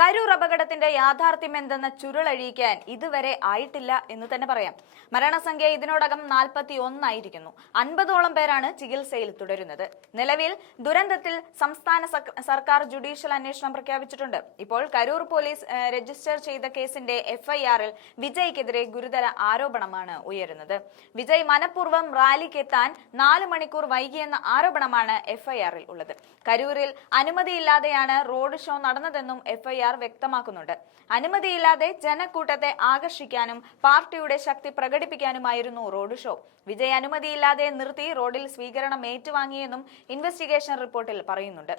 കരൂർ അപകടത്തിന്റെ യാഥാർത്ഥ്യം എന്തെന്ന ചുരുളഴിയിക്കാൻ ഇതുവരെ ആയിട്ടില്ല എന്ന് തന്നെ പറയാം. മരണസംഖ്യ ഇതിനോടകം 41 ആയിരിക്കുന്നു. 50ഓളം പേരാണ് ചികിത്സയിൽ തുടരുന്നത്. നിലവിൽ ദുരന്തത്തിൽ സംസ്ഥാന സർക്കാർ ജുഡീഷ്യൽ അന്വേഷണം പ്രഖ്യാപിച്ചിട്ടുണ്ട്. ഇപ്പോൾ കരൂർ പോലീസ് രജിസ്റ്റർ ചെയ്ത കേസിന്റെ FIRൽ വിജയ്ക്കെതിരെ ഗുരുതര ആരോപണമാണ് ഉയരുന്നത്. വിജയ് മനഃപൂർവ്വം റാലിക്കെത്താൻ 4 മണിക്കൂർ വൈകിയെന്ന ആരോപണമാണ് FIRൽ ഉള്ളത്. കരൂരിൽ അനുമതിയില്ലാതെയാണ് റോഡ് ഷോ നടന്നതെന്നും FIR വ്യക്തമാക്കുന്നുണ്ട്. അനുമതിയില്ലാതെ ജനക്കൂട്ടത്തെ ആകർഷിക്കാനും പാർട്ടിയുടെ ശക്തി പ്രകടിപ്പിക്കാനുമായിരുന്നു റോഡ് ഷോ. വിജയ് അനുമതിയില്ലാതെ നിർത്തി റോഡിൽ സ്വീകരണം ഏറ്റുവാങ്ങിയെന്നും ഇൻവെസ്റ്റിഗേഷൻ റിപ്പോർട്ടിൽ പറയുന്നുണ്ട്.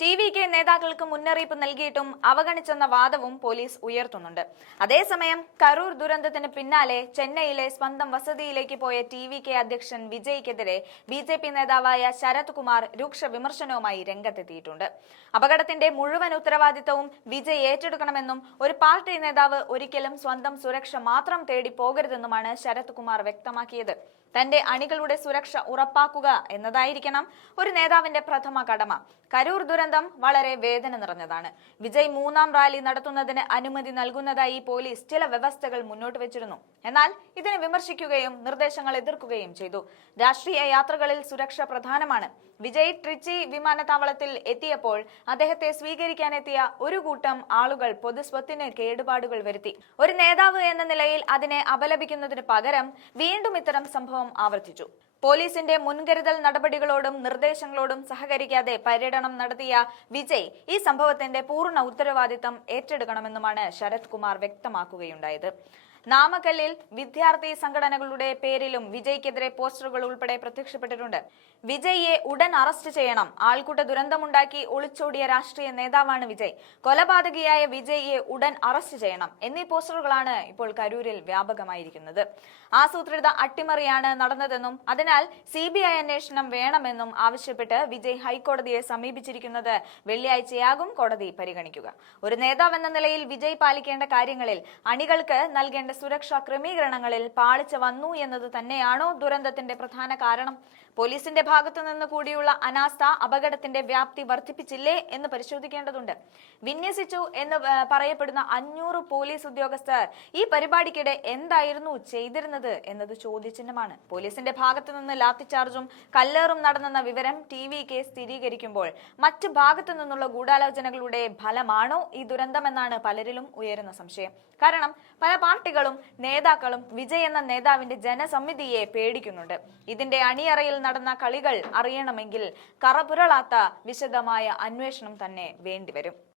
TVK നേതാക്കൾക്ക് മുന്നറിയിപ്പ് നൽകിയിട്ടും അവഗണിച്ചെന്ന വാദവും പോലീസ് ഉയർത്തുന്നുണ്ട്. അതേസമയം കരൂർ ദുരന്തത്തിന് പിന്നാലെ ചെന്നൈയിലെ സ്വന്തം വസതിയിലേക്ക് പോയ TVK അധ്യക്ഷൻ വിജയ്ക്കെതിരെ BJP നേതാവായ ശരത് കുമാർ രൂക്ഷ വിമർശനവുമായി രംഗത്തെത്തിയിട്ടുണ്ട്. അപകടത്തിന്റെ മുഴുവൻ ഉത്തരവാദിത്തവും വിജയ് ഏറ്റെടുക്കണമെന്നും ഒരു പാർട്ടി നേതാവ് ഒരിക്കലും സ്വന്തം സുരക്ഷ മാത്രം തേടി പോകരുതെന്നുമാണ് ശരത് കുമാർ വ്യക്തമാക്കിയത്. തന്റെ അണികളുടെ സുരക്ഷ ഉറപ്പാക്കുക എന്നതായിരിക്കണം ഒരു നേതാവിന്റെ പ്രഥമ കടമ. കരൂർ ദുരന്തം വളരെ വേദന നിറഞ്ഞതാണ്. വിജയ് 3ാം റാലി നടത്തുന്നതിന് അനുമതി നൽകുന്നതായി പോലീസ് ചില വ്യവസ്ഥകൾ മുന്നോട്ട് വെച്ചിരുന്നു. എന്നാൽ ഇതിനെ വിമർശിക്കുകയും നിർദ്ദേശങ്ങൾ എതിർക്കുകയും ചെയ്തു. രാഷ്ട്രീയ യാത്രകളിൽ സുരക്ഷ പ്രധാനമാണ്. വിജയ് ട്രിച്ചി വിമാനത്താവളത്തിൽ എത്തിയപ്പോൾ അദ്ദേഹത്തെ സ്വീകരിക്കാനെത്തിയ ഒരു കൂട്ടം ആളുകൾ പൊതുസ്വത്തിന് കേടുപാടുകൾ വരുത്തി. ഒരു നേതാവ് എന്ന നിലയിൽ അതിനെ അപലപിക്കുന്നതിന് പകരം വീണ്ടും ഇത്തരം സംഭവം ആവർത്തിച്ചു. പോലീസിന്റെ മുൻകരുതൽ നടപടികളോടും നിർദ്ദേശങ്ങളോടും സഹകരിക്കാതെ പര്യടനം നടത്തിയ വിജയ് ഈ സംഭവത്തിന്റെ പൂർണ്ണ ഉത്തരവാദിത്തം ഏറ്റെടുക്കണമെന്നുമാണ് ശരത് കുമാർ വ്യക്തമാക്കുകയുണ്ടായത്. നാമക്കല്ലിൽ വിദ്യാർത്ഥി സംഘടനകളുടെ പേരിലും വിജയ്ക്കെതിരെ പോസ്റ്ററുകൾ ഉൾപ്പെടെ പ്രത്യക്ഷപ്പെട്ടിട്ടുണ്ട്. വിജയ്യെ ഉടൻ അറസ്റ്റ് ചെയ്യണം, ആൾക്കൂട്ട ദുരന്തമുണ്ടാക്കി ഒളിച്ചോടിയ രാഷ്ട്രീയ നേതാവാണ് വിജയ്, കൊലപാതകിയായ വിജയ്യെ ഉടൻ അറസ്റ്റ് ചെയ്യണം എന്നീ പോസ്റ്ററുകളാണ് ഇപ്പോൾ കരൂരിൽ വ്യാപകമായിരിക്കുന്നത്. ആസൂത്രിത അട്ടിമറിയാണ് നടന്നതെന്നും അതിനാൽ CBI അന്വേഷണം വേണമെന്നും ആവശ്യപ്പെട്ട് വിജയ് ഹൈക്കോടതിയെ സമീപിച്ചിരിക്കുന്നത് വെള്ളിയാഴ്ചയാകും കോടതി പരിഗണിക്കുക. ഒരു നേതാവെന്ന നിലയിൽ വിജയ് പാലിക്കേണ്ട കാര്യങ്ങളിൽ അണികൾക്ക് നൽകേണ്ട സുരക്ഷാ ക്രമീകരണങ്ങളിൽ പാളിച്ച വന്നു എന്നത് തന്നെയാണോ ദുരന്തത്തിന്റെ പ്രധാന കാരണം? പോലീസിന്റെ ഭാഗത്തു നിന്ന് കൂടിയുള്ള അനാസ്ഥ അപകടത്തിന്റെ വ്യാപ്തി വർദ്ധിപ്പിച്ചില്ലേ എന്ന് പരിശോധിക്കേണ്ടതുണ്ട്. വിന്യസിച്ചു എന്ന് പറയപ്പെടുന്ന 500 പോലീസ് ഉദ്യോഗസ്ഥർ ഈ പരിപാടിക്കിടെ എന്തായിരുന്നു ചെയ്തിരുന്നത് എന്നത് ചോദ്യചിഹ്നമാണ്. പോലീസിന്റെ ഭാഗത്തു നിന്ന് ലാത്തിചാർജും കല്ലേറും നടന്നെന്ന വിവരം TVK സ്ഥിരീകരിക്കുമ്പോൾ മറ്റു ഭാഗത്തു നിന്നുള്ള ഗൂഢാലോചനകളുടെ ഫലമാണോ ഈ ദുരന്തമെന്നാണ് പലരിലും ഉയരുന്ന സംശയം. കാരണം പല പാർട്ടികളും നേതാക്കളും വിജയ് എന്ന നേതാവിന്റെ ജനസമ്മിതിയെ പേടിക്കുന്നുണ്ട്. ഇതിന്റെ അണിയറയിൽ നടന്ന കളികൾ അറിയണമെങ്കിൽ കറപുരളാത്ത വിശദമായ അന്വേഷണം തന്നെ വേണ്ടിവരും.